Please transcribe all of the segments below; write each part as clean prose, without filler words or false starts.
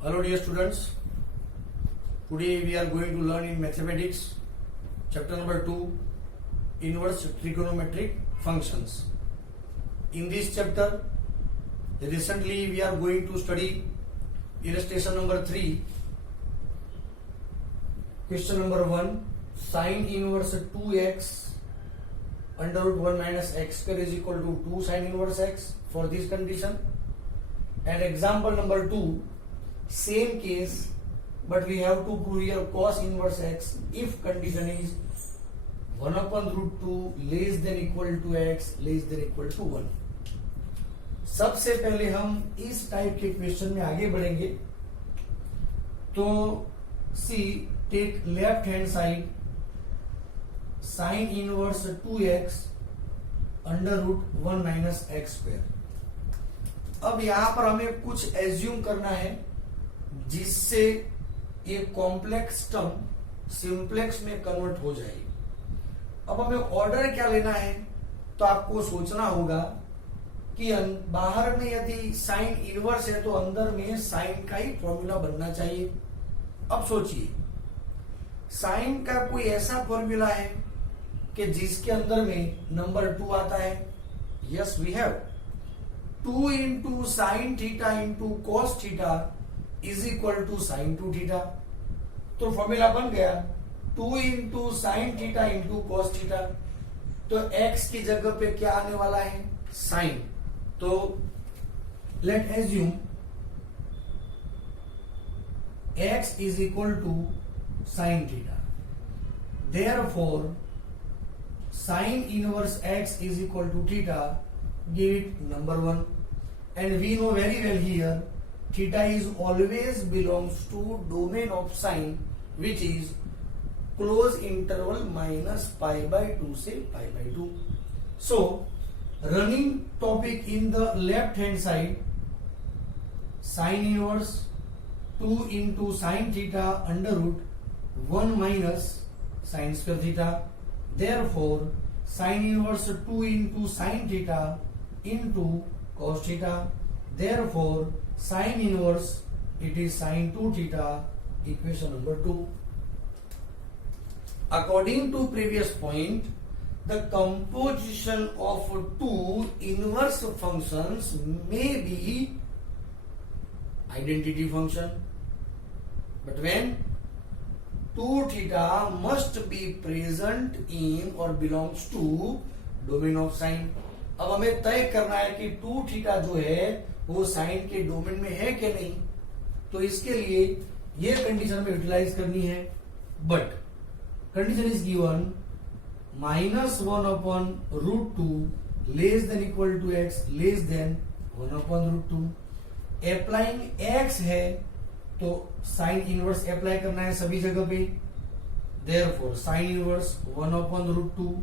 Hello dear students, today we are going to learn in mathematics chapter number 2 inverse trigonometric functions. In this chapter recently we are going to study illustration number 3, question number 1, sin inverse 2x under root 1 minus x square is equal to 2 sin inverse x for this condition, and example number 2, same case but we have to prove here cos inverse x if condition is 1 upon root 2 less than equal to x less than equal to 1. सबसे पहले हम इस type के question में आगे बढ़ेंगे. तो see take left hand side sine inverse 2x under root 1 minus x square. अब यहां पर हमें कुछ एज्यूम करना है जिससे ये कॉम्प्लेक्स टर्म सिंप्लेक्स में कन्वर्ट हो जाएगी. अब हमें ऑर्डर क्या लेना है, तो आपको सोचना होगा कि बाहर में यदि साइन इनवर्स है तो अंदर में साइन का ही फॉर्मूला बनना चाहिए. अब सोचिए साइन का कोई ऐसा फॉर्मूला है कि जिसके अंदर में नंबर 2 आता है. Yes we have 2 into sine theta into cos theta is equal to sine 2 theta. तो फॉर्मूला बन गया 2 into sine theta into cos theta. तो x की जगह पे क्या आने वाला है, साइन. तो let assume x is equal to sine theta. Therefore sine inverse x is equal to theta, give it number 1. And we know very well here theta is always belongs to domain of sine which is close interval minus pi by 2 से pi by 2. So running topic in the left hand side, sine inverse 2 into sine theta under root 1 minus sine square theta. Therefore sine inverse 2 into sine theta into cos theta. Therefore sin inverse it is sin 2 theta, equation number 2. According to previous point, the composition of two inverse functions may be identity function, but when 2 theta must be present in or belongs to domain of sine. अब हमें तय करना है कि 2 theta जो है वो sign के डोमेन में है कि नहीं. तो इसके लिए ये कंडीशन में यूटिलाइज करनी है. But condition is given -1 upon root 2 less than equal to x less than 1 upon root 2. Applying x है तो साइन इनवर्स अप्लाई करना है सभी जगह पे. Therefore sine inverse 1 upon root 2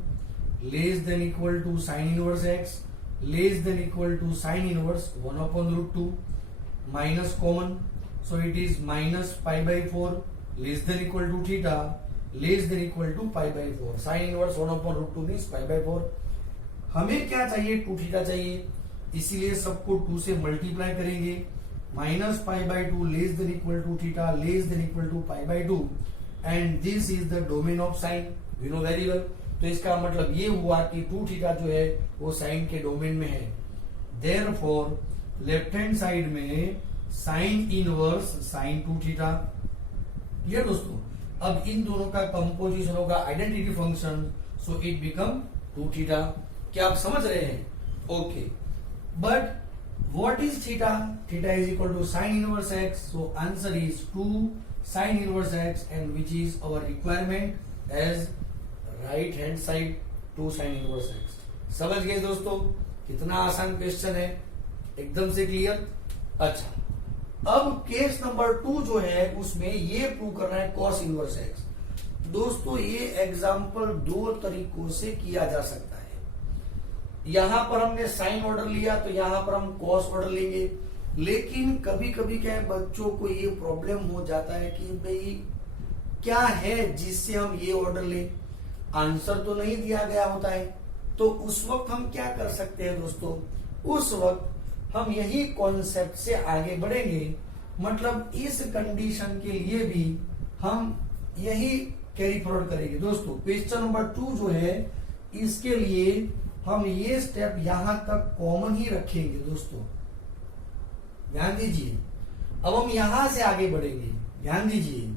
less than equal to sine inverse x less than equal to sine inverse 1 upon root 2. Minus common, so it is minus pi by 4 less than equal to theta less than equal to pi by 4. Sine inverse 1 upon root 2 means pi by 4. हमें क्या चाहिए, 2 theta चाहिए, इसीलिए सबको 2 से multiply करेंगे. Minus pi by 2 less than equal to theta less than equal to pi by 2. And this is the domain of sine, we know very well. तो इसका मतलब ये हुआ कि 2 थीटा जो है वो साइन के डोमेन में है. देयरफॉर लेफ्ट हैंड साइड में साइन इनवर्स साइन 2 थीटा. ये दोस्तों अब इन दोनों का कंपोजिशन होगा identity function, so it become 2 theta. क्या आप समझ रहे हैं? Okay. But what is theta? Theta is equal to sine inverse x. So answer is 2 sine inverse x and which is our requirement as right hand side 2 sine inverse x. समझ गए दोस्तों? कितना आसान क्वेश्चन है, एकदम से clear. अच्छा, अब केस नंबर 2 जो है उसमें ये प्रूव करना है कॉस इनवर्स एक्स. दोस्तों ये एग्जांपल 2 तरीकों से किया जा सकता है. यहां पर हमने साइन ऑर्डर लिया तो यहां पर हम कॉस ऑर्डर लेंगे. लेकिन कभी कभी क्या है, बच्चों को ये प्रॉब्लम हो जाता है कि भाई क्या है जिससे हम ये ऑर्डर लें. आंसर तो नहीं दिया गया होता है, तो उस वक्त हम क्या कर सकते हैं दोस्तों, उस वक्त हम यही कॉन्सेप्ट से आगे बढ़ेंगे मतलब इस कंडीशन के लिए भी हम यही कैरी फॉरवर्ड करेंगे दोस्तों। क्वेश्चन नंबर 2 जो है इसके लिए हम ये स्टेप यहां तक कॉमन ही रखेंगे दोस्तों, ध्यान दीजिए। अब हम यहां से आगे बढ़ेंगे, ध्यान दीजिए।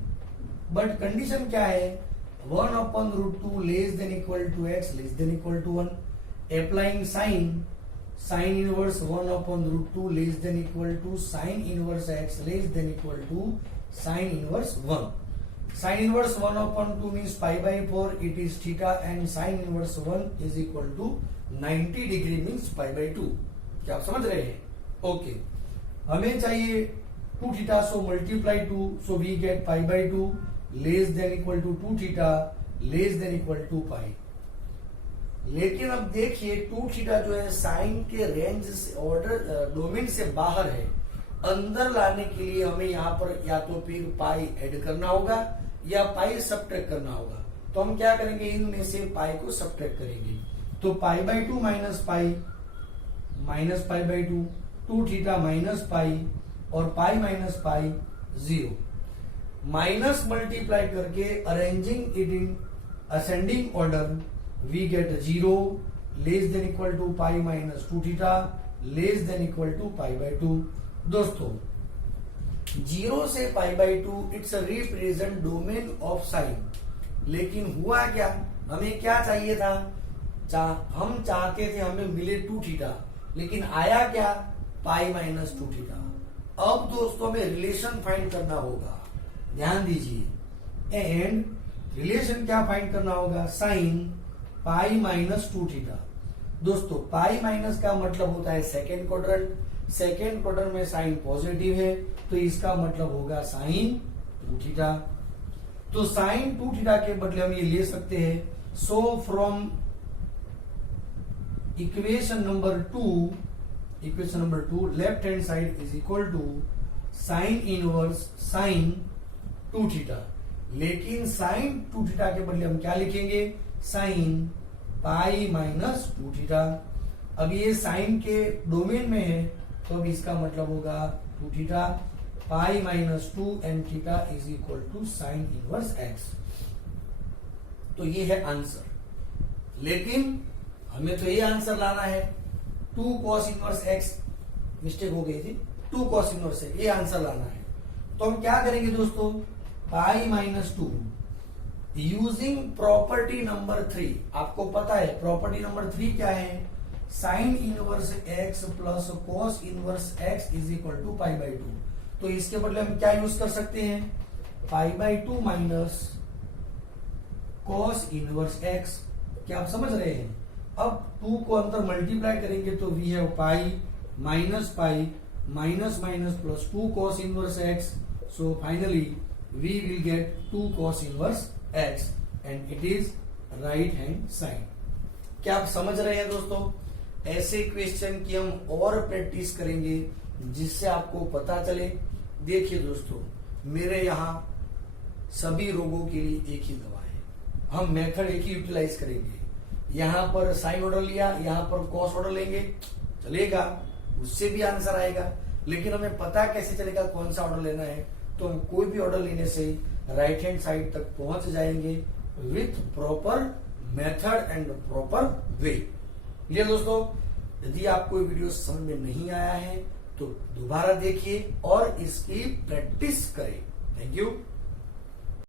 बट कंडीशन क्या है, 1/√2 less than equal to x less than equal to 1, applying sine inverse 1/√2 less than equal to sine inverse x less than equal to sine inverse 1. Sin inverse 1/2 means pi/4, it is theta, and sin inverse 1 is equal to 90 degree means pi/2. क्या आप समझ रहे हैं? Okay, हमें चाहिए 2 theta, so multiply 2, so we get pi/2 less than equal to 2 theta less than equal to pi. लेकिन अब देखिए 2 थीटा जो है साइन के रेंज से, ऑर्डर डोमेन से बाहर है। अंदर लाने के लिए हमें यहाँ पर या तो फिर पाई ऐड करना होगा या पाई सब्ट्रैक्ट करना होगा। तो हम क्या करेंगे, इनमें से पाई को सब्ट्रैक्ट करेंगे। तो pi/2 minus pi/2, 2 theta minus pi और pi minus pi 0। Minus multiply करके arranging it in ascending order we get 0 less than equal to pi minus 2 theta less than equal to pi/2। दोस्तों 0 से pi/2 it's represent domain of sine. लेकिन हुआ क्या, हमें क्या चाहिए था, हम चाहते थे हमें मिले 2 थीटा, लेकिन आया क्या, पाई माइनस 2 थीटा। अब दोस्तों हमें रिलेशन फाइंड करना होगा, ध्यान दीजिए। एंड रिलेशन क्या फाइंड करना होगा, साइन पाई माइनस 2 थीटा। दोस्तों पाई माइनस का मतलब होता है सेकेंड क्वाड्रेंट, सेकेंड क्वाड्रेंट में साइन पॉजिटिव है, तो इसका मतलब होगा साइन 2 थीटा। तो साइन 2 थीटा के बदले हम ये ले सकते हैं, so from equation number 2 left hand side is equal to sine inverse sine 2 theta. लेकिन साइन 2 थीटा के बदले हम क्या लिखेंगे, साइन पाई माइनस 2 थीटा। अब ये साइन के डोमेन में है, तो अब इसका मतलब होगा 2 theta pi minus 2 and theta is equal to sine inverse x। तो ये है आंसर। लेकिन हमें तो ये आंसर लाना है, 2 cos इनवर्स x, मिस्टेक हो गई थी, 2 cos इनवर्स है, ये आंसर लाना है। तो हम क्या करेंगे दोस्तों, pi minus 2 using property number 3। आपको पता है प्रॉपर्टी नंबर 3 क्या है, sine inverse x plus cos inverse x is equal to pi/2। तो इसके बदले हम क्या यूज कर सकते हैं, pi/2 minus cos inverse x। क्या आप समझ रहे हैं? अब 2 को अंदर मल्टीप्लाई करेंगे तो we have pi minus minus plus 2 cos inverse x। So finally we will get 2 cos inverse x and it is right hand side. क्या आप समझ रहे हैं दोस्तों? ऐसे क्वेश्चन की हम और प्रैक्टिस करेंगे जिससे आपको पता चले। देखिए दोस्तों, मेरे यहाँ सभी रोगों के लिए एक ही दवा है, हम मेथड एक ही यूटिलाइज करेंगे। यहाँ पर साइन ऑर्डर लिया, यहाँ पर कॉस ऑर्डर लेंगे, चलेगा, उससे भी आंसर आएगा। लेकिन हमें पता कैसे चलेगा कौन सा ऑर्डर लेना है? तो हम कोई भी ऑर्डर लेने से राइट हैंड साइड तक पहुंच जाएंगे with proper method and proper way. ये दोस्तों, यदि आपको ये वीडियो समझ में नहीं आया है तो दोबारा देखिए और इसकी प्रैक्टिस करें। Thank you.